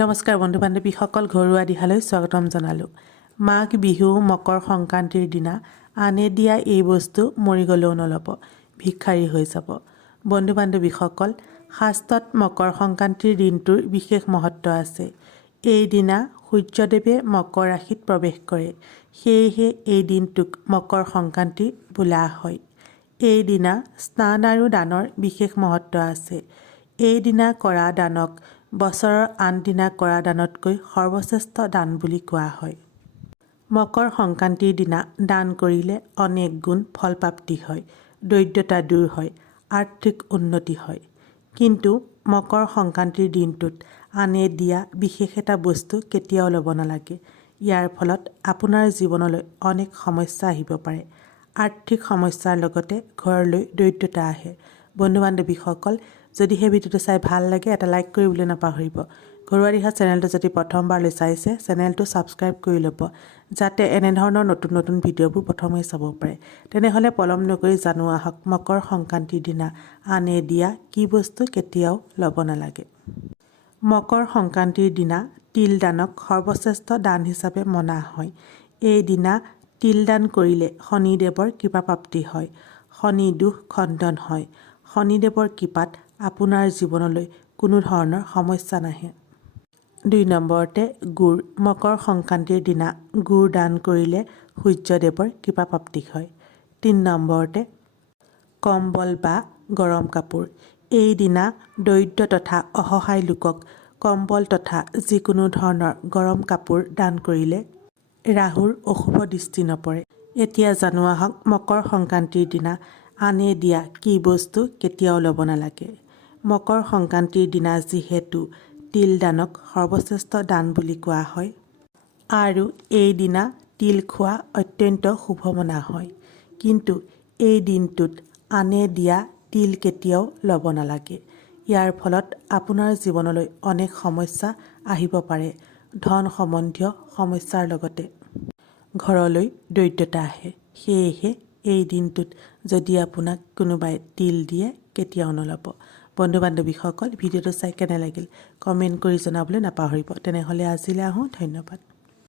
নমস্কাৰ বন্ধু বান্ধৱীসকল, ঘৰুৱা দিহালৈ স্বাগতম জনালোঁ। মাঘ বিহু মকৰ সংক্ৰান্তিৰ দিনা আনে দিয়া এই বস্তু মৰি গ'লেও নল'ব, ভিক্ষাৰী হৈ যাব। বন্ধু বান্ধৱীসকল, শাস্ত্ৰত মকৰ সংক্ৰান্তিৰ দিনটোৰ বিশেষ মহত্ব আছে। এই দিনা সূৰ্যদেৱে মকৰ ৰাশিত প্ৰৱেশ কৰে, সেয়েহে এই দিনটোক মকৰ সংক্ৰান্তি বোলা হয়। এই দিনা স্নান আৰু দানৰ বিশেষ মহত্ব আছে। এই দিনা কৰা দানক বছৰৰ আন দিনা কৰা দানতকৈ সৰ্বশ্ৰেষ্ঠ দান বুলি কোৱা হয়। মকৰ সংক্ৰান্তিৰ দিনা দান কৰিলে অনেক গুণ ফলপ্ৰাপ্তি হয়, দৰিদ্ৰতা দূৰ হয়, আৰ্থিক উন্নতি হয়। কিন্তু মকৰ সংক্ৰান্তিৰ দিনটোত আনে দিয়া বিশেষ এটা বস্তু কেতিয়াও ল'ব নালাগে। ইয়াৰ ফলত আপোনাৰ জীৱনলৈ অনেক সমস্যা আহিব পাৰে। আৰ্থিক সমস্যাৰ লগতে ঘৰলৈ দৰিদ্ৰতা আহে। বন্ধু বান্ধৱীসকল, যদিহে ভিডিঅ'টো চাই ভাল লাগে এটা লাইক কৰিবলৈ নাপাহৰিব। ঘৰুৱা দিহা চেনেলটো যদি প্ৰথমবাৰলৈ চাইছে চেনেলটো ছাবস্ক্ৰাইব কৰি ল'ব, যাতে এনেধৰণৰ নতুন নতুন ভিডিঅ'বোৰ প্ৰথমেই চাব পাৰে। তেনেহ'লে পলম নকৰি জানো আহক, মকৰ সংক্ৰান্তিৰ দিনা আনে দিয়া কি বস্তু কেতিয়াও ল'ব নালাগে। মকৰ সংক্ৰান্তিৰ দিনা তিল দানক সৰ্বশ্ৰেষ্ঠ দান হিচাপে মনা হয়। এই দিনা তিল দান কৰিলে শনিদেৱৰ কৃপাপ্ৰাপ্তি হয়, শনি দোষ খণ্ডন হয়। শনিদেৱৰ কৃপাত আপোনাৰ জীৱনলৈ কোনো ধৰণৰ সমস্যা নাহে। 2 নম্বৰতে গুড়। মকৰ সংক্ৰান্তিৰ দিনা গুড় দান কৰিলে সূৰ্যদেৱৰ কৃপাপ্ৰাপ্তি হয়। 3 নম্বৰতে কম্বল বা গৰম কাপোৰ। এই দিনা দৰিদ্ৰ তথা অসহায় লোকক কম্বল তথা যিকোনো ধৰণৰ গৰম কাপোৰ দান কৰিলে ৰাহুৰ অশুভ দৃষ্টি নপৰে। এতিয়া জানো আহক, মকৰ সংক্ৰান্তিৰ দিনা আনে দিয়া কি বস্তু কেতিয়াও ল'ব নালাগে। মকৰ সংক্ৰান্তিৰ দিনা যিহেতু তিল দানক সৰ্বশ্ৰেষ্ঠ দান বুলি কোৱা হয় আৰু এই দিনা তিল খোৱা অত্যন্ত শুভ মনা হয়, কিন্তু এই দিনটোত আনে দিয়া তিল কেতিয়াও ল'ব নালাগে। ইয়াৰ ফলত আপোনাৰ জীৱনলৈ অনেক সমস্যা আহিব পাৰে। ধন সম্বন্ধীয় সমস্যাৰ লগতে ঘৰলৈ দৰিদ্ৰতা আহে। সেয়েহে এই দিনটোত যদি আপোনাক কোনোবাই তিল দিয়ে কেতিয়াও নল'ব। বন্ধু বান্ধৱীসকল, ভিডিঅ'টো চাই কেনে লাগিল কমেণ্ট কৰি জনাবলৈ নাপাহৰিব। তেনেহ'লে আজিলৈ আহোঁ, ধন্যবাদ।